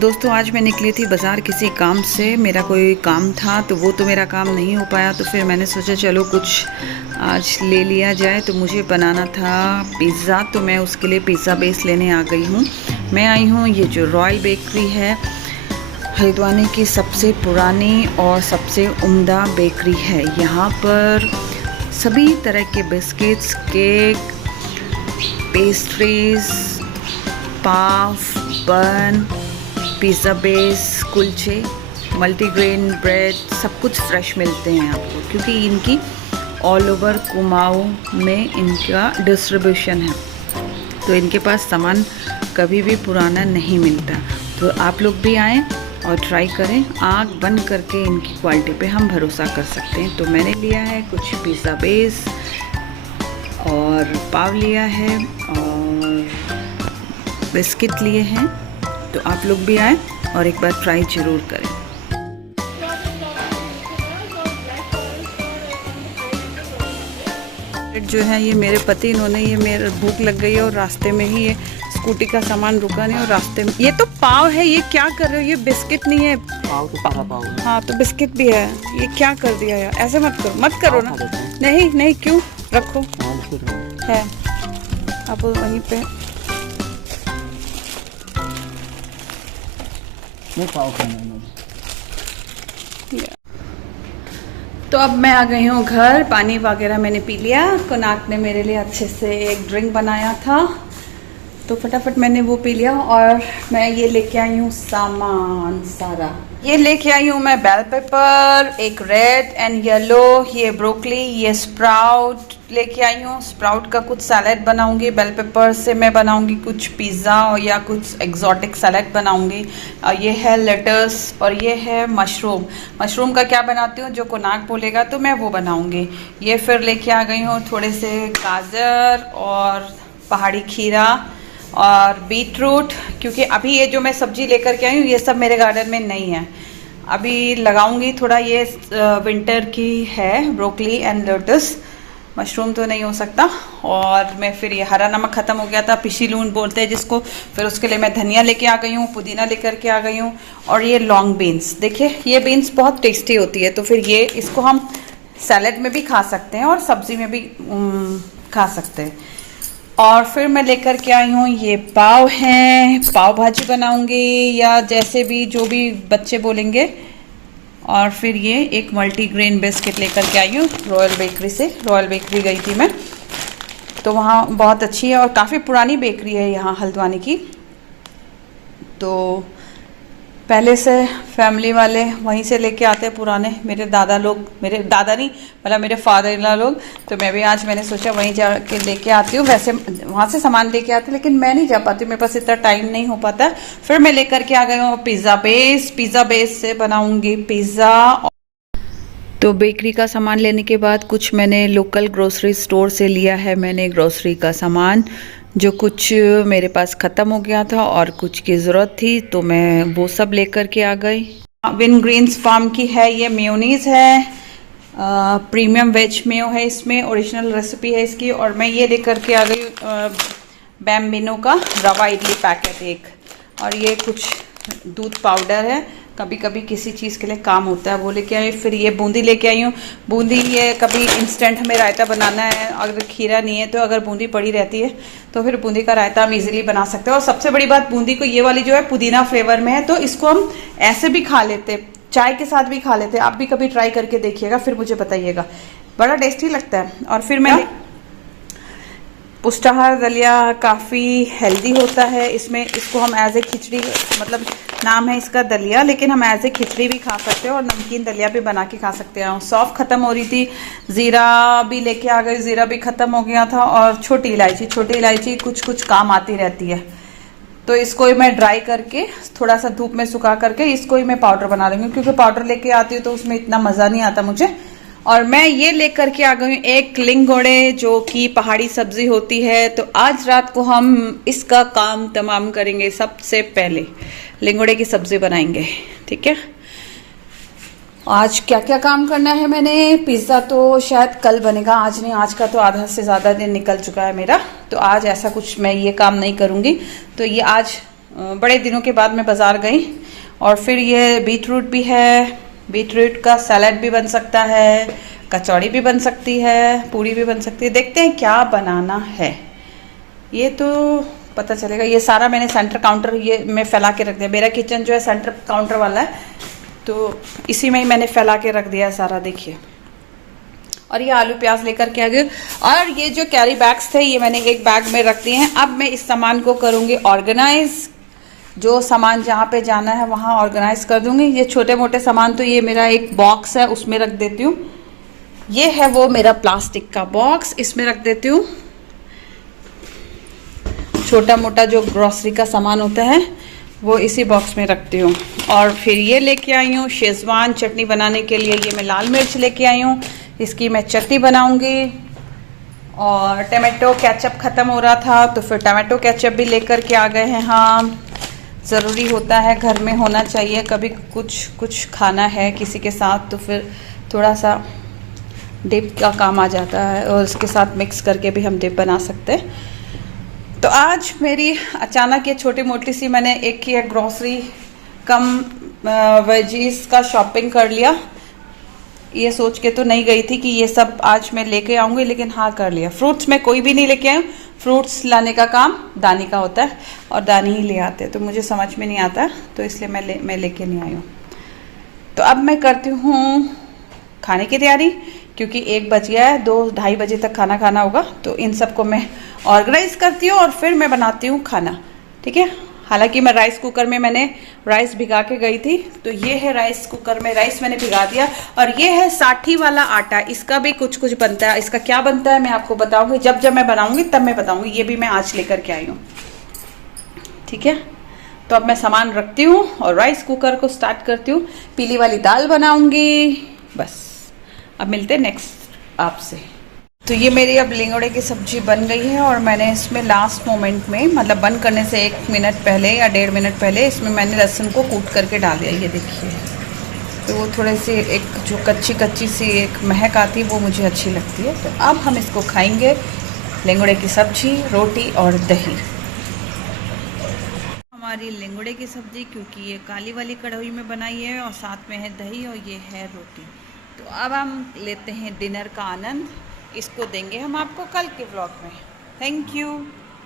दोस्तों आज मैं निकली थी बाज़ार किसी काम से। मेरा कोई काम था तो वो तो मेरा काम नहीं हो पाया, तो फिर मैंने सोचा चलो कुछ आज ले लिया जाए। तो मुझे बनाना था पिज़्ज़ा, तो मैं उसके लिए पिज़्ज़ा बेस लेने आ गई हूँ। मैं आई हूँ ये जो रॉयल बेकरी है, हल्द्वानी की सबसे पुरानी और सबसे उम्दा बेकरी है। यहाँ पर सभी तरह के बिस्किट्स, केक, पेस्ट्रीज़, पाव, बन, पिज़्ज़ा बेस, कुलचे, मल्टीग्रेन ब्रेड, सब कुछ फ्रेश मिलते हैं आपको, क्योंकि इनकी ऑल ओवर कुमाऊँ में इनका डिस्ट्रीब्यूशन है। तो इनके पास सामान कभी भी पुराना नहीं मिलता। तो आप लोग भी आएँ और ट्राई करें। आँख बंद करके इनकी क्वालिटी पे हम भरोसा कर सकते हैं। तो मैंने लिया है कुछ पिज़्ज़ा बेस और पाव लिया है और बिस्किट लिए हैं। तो आप लोग भी आएँ और एक बार ट्राई ज़रूर करें। जो है ये मेरे पति, इन्होंने ये मेरे भूख लग गई है और रास्ते में ही ये स्कूटी का सामान रुका नहीं और रास्ते में ये तो पाव है। ये क्या कर रहे हो? ये बिस्किट नहीं है। पाव तो सारा पाव है। हाँ तो बिस्किट भी है। ये क्या कर दिया यार? ऐसे मत करो ना। नहीं नहीं, क्यों रखो है आप वहीं पे। पाव खाना तो अब मैं आ गई हूँ घर। पानी वगैरह मैंने पी लिया। कोनाक ने मेरे लिए अच्छे से एक ड्रिंक बनाया था, तो फटाफट मैंने वो पी लिया। और मैं ये लेके आई हूँ सामान सारा। ये लेके आई हूँ मैं बेल पेपर, एक रेड एंड येलो, ये ब्रोकली, ये स्प्राउट लेके आई हूँ। स्प्राउट का कुछ सैलेड बनाऊंगी। बेल पेपर से मैं बनाऊंगी कुछ पिज़्ज़ा और या कुछ एग्जॉटिक सैलेड बनाऊंगी। और ये है लेटस और ये है मशरूम। मशरूम का क्या बनाती हूँ, जो कोनाक बोलेगा तो मैं वो बनाऊंगी। ये फिर लेके आ गई हूँ थोड़े से गाजर और पहाड़ी खीरा और बीट रूट, क्योंकि अभी ये जो मैं सब्जी लेकर के आई हूँ ये सब मेरे गार्डन में नहीं है। अभी लगाऊंगी थोड़ा। ये विंटर की है ब्रोकली एंड लेटस। मशरूम तो नहीं हो सकता। और मैं फिर ये हरा नमक ख़त्म हो गया था, पिशी लून बोलते हैं जिसको। फिर उसके लिए मैं धनिया लेके आ गई हूँ, पुदीना लेकर के आ गई हूँ। और ये लॉन्ग बीन्स, देखिए ये बीन्स बहुत टेस्टी होती है। तो फिर ये इसको हम सैलेड में भी खा सकते हैं और सब्जी में भी खा सकते हैं। और फिर मैं लेकर के आई हूँ ये पाव हैं, पाव भाजी बनाऊंगी या जैसे भी जो भी बच्चे बोलेंगे। और फिर ये एक मल्टीग्रेन बिस्किट लेकर के आई हूँ रॉयल बेकरी से। रॉयल बेकरी गई थी मैं, तो वहाँ बहुत अच्छी है और काफ़ी पुरानी बेकरी है यहाँ हल्द्वानी की। तो पहले से फैमिली वाले वहीं से लेके आते हैं पुराने, मेरे दादा लोग, मेरे दादा नहीं मतलब मेरे फादर इन लॉ लोग। तो मैं भी आज मैंने सोचा वहीं जाके लेके आती हूँ। वैसे वहाँ से सामान लेके आती, लेकिन मैं नहीं जा पाती, मेरे पास इतना टाइम नहीं हो पाता। फिर मैं लेकर के आ गई हूँ पिज़्ज़ा बेस। पिज़्ज़ा बेस से बनाऊँगी पिज़्ज़ा। तो बेकरी का सामान लेने के बाद कुछ मैंने लोकल ग्रोसरी स्टोर से लिया है। मैंने ग्रोसरी का सामान जो कुछ मेरे पास ख़त्म हो गया था और कुछ की ज़रूरत थी, तो मैं वो सब लेकर के आ गई। विन ग्रीन्स फार्म की है ये मेयोनीज़ है, प्रीमियम वेज मेयो है, इसमें ओरिजिनल रेसिपी है इसकी। और मैं ये लेकर के आ गई बैम्बिनो का रवा इडली पैकेट एक। और ये कुछ दूध पाउडर है, कभी कभी किसी चीज़ के लिए काम होता है, वो लेके आई। फिर ये बूंदी लेके आई हूँ। बूंदी ये कभी इंस्टेंट हमें रायता बनाना है, अगर खीरा नहीं है तो अगर बूंदी पड़ी रहती है तो फिर बूंदी का रायता हम इजीली बना सकते हैं। और सबसे बड़ी बात, बूंदी को ये वाली जो है पुदीना फ्लेवर में है, तो इसको हम ऐसे भी खा लेते, चाय के साथ भी खा लेते। आप भी कभी ट्राई करके देखिएगा, फिर मुझे बताइएगा, बड़ा टेस्टी लगता है। और फिर मैं पुष्टाहार दलिया काफ़ी हेल्दी होता है। इसमें इसको हम एज ए खिचड़ी, मतलब नाम है इसका दलिया, लेकिन हम एज ए खिचड़ी भी खा सकते हैं और नमकीन दलिया भी बना के खा सकते हैं। सौंफ ख़त्म हो रही थी, ज़ीरा भी लेके आ गई, ज़ीरा भी ख़त्म हो गया था। और छोटी इलायची कुछ कुछ काम आती रहती है। तो इसको ही मैं ड्राई करके थोड़ा सा धूप में सुखा करके इसको ही मैं पाउडर बना लूँगी, क्योंकि पाउडर लेके आती हूँ तो उसमें इतना मज़ा नहीं आता मुझे। और मैं ये लेकर के आ गई हूँ एक लिंगोड़े, जो कि पहाड़ी सब्जी होती है। तो आज रात को हम इसका काम तमाम करेंगे। सबसे पहले लिंगोड़े की सब्जी बनाएंगे, ठीक है। आज क्या क्या काम करना है मैंने, पिज़्ज़ा तो शायद कल बनेगा, आज नहीं। आज का तो आधा से ज़्यादा दिन निकल चुका है मेरा, तो आज ऐसा कुछ मैं ये काम नहीं करूँगी। तो ये आज बड़े दिनों के बाद मैं बाज़ार गई। और फिर ये बीट रूट भी है, बीट रूट का सैलड भी बन सकता है, कचौड़ी भी बन सकती है, पूरी भी बन सकती है। देखते हैं क्या बनाना है, ये तो पता चलेगा। ये सारा मैंने सेंटर काउंटर ये में फैला के रख दिया। मेरा किचन जो है सेंटर काउंटर वाला है, तो इसी में ही मैंने फैला के रख दिया सारा, देखिए। और ये आलू प्याज लेकर के आ गए। और ये जो कैरी बैग्स थे ये मैंने एक बैग में रख दिए हैं। अब मैं इस सामान को करूँगी ऑर्गेनाइज, जो सामान जहाँ पे जाना है वहाँ ऑर्गेनाइज कर दूँगी। ये छोटे मोटे सामान तो ये मेरा एक बॉक्स है उसमें रख देती हूँ। ये है वो मेरा प्लास्टिक का बॉक्स, इसमें रख देती हूँ। छोटा मोटा जो ग्रोसरी का सामान होता है वो इसी बॉक्स में रखती हूँ। और फिर ये लेके आई हूँ शेजवान चटनी बनाने के लिए। ये मैं लाल मिर्च लेके आई हूँ, इसकी मैं चटनी बनाऊंगी। और टमाटो केचप ख़त्म हो रहा था तो फिर टमाटो केचप भी लेकर के आ गए हैं। हाँ, ज़रूरी होता है, घर में होना चाहिए। कभी कुछ खाना है किसी के साथ तो फिर थोड़ा सा डिप का काम आ जाता है, और उसके साथ मिक्स करके भी हम डिप बना सकते हैं। तो आज मेरी अचानक ये छोटी मोटी सी मैंने एक ही ग्रोसरी कम वेजीज का शॉपिंग कर लिया। ये सोच के तो नहीं गई थी कि ये सब आज मैं लेके आऊँगी, लेकिन हाँ कर लिया। फ्रूट्स मैं कोई भी नहीं लेके आई हूँ। फ्रूट्स लाने का काम दानी का होता है और दानी ही ले आते हैं, तो मुझे समझ में नहीं आता, तो इसलिए मैं लेके नहीं आई हूँ। तो अब मैं करती हूँ खाने की तैयारी, क्योंकि 1 बज गया है, 2-2:30 बजे तक खाना खाना होगा। तो इन सबको मैं ऑर्गेनाइज करती हूँ और फिर मैं बनाती हूँ खाना, ठीक है। हालांकि मैं राइस कुकर में मैंने राइस भिगा के गई थी, तो ये है राइस कुकर में राइस मैंने भिगा दिया। और ये है साठी वाला आटा, इसका भी कुछ बनता है। इसका क्या बनता है मैं आपको बताऊंगी, जब मैं बनाऊंगी तब मैं बताऊंगी। ये भी मैं आज लेकर के आई हूँ, ठीक है। तो अब मैं सामान रखती हूँ और राइस कुकर को स्टार्ट करती हूँ। पीली वाली दाल बनाऊंगी, बस। अब मिलते हैं नेक्स्ट आपसे। तो ये मेरी अब लिंगोड़े की सब्जी बन गई है, और मैंने इसमें लास्ट मोमेंट में, मतलब बंद करने से 1 मिनट पहले या 1.5 मिनट पहले, इसमें मैंने लहसुन को कूट करके डाल दिया। ये देखिए, तो वो थोड़े से एक जो कच्ची सी एक महक आती है वो मुझे अच्छी लगती है। तो अब हम इसको खाएंगे, लिंगोड़े की सब्जी, रोटी और दही। हमारी लिंगोड़े की सब्जी, क्योंकि ये काली वाली कढ़ाई में बनाई है और साथ में है दही और ये है रोटी। तो अब हम लेते हैं डिनर का आनंद। इसको देंगे हम आपको कल के व्लॉग में। Thank you.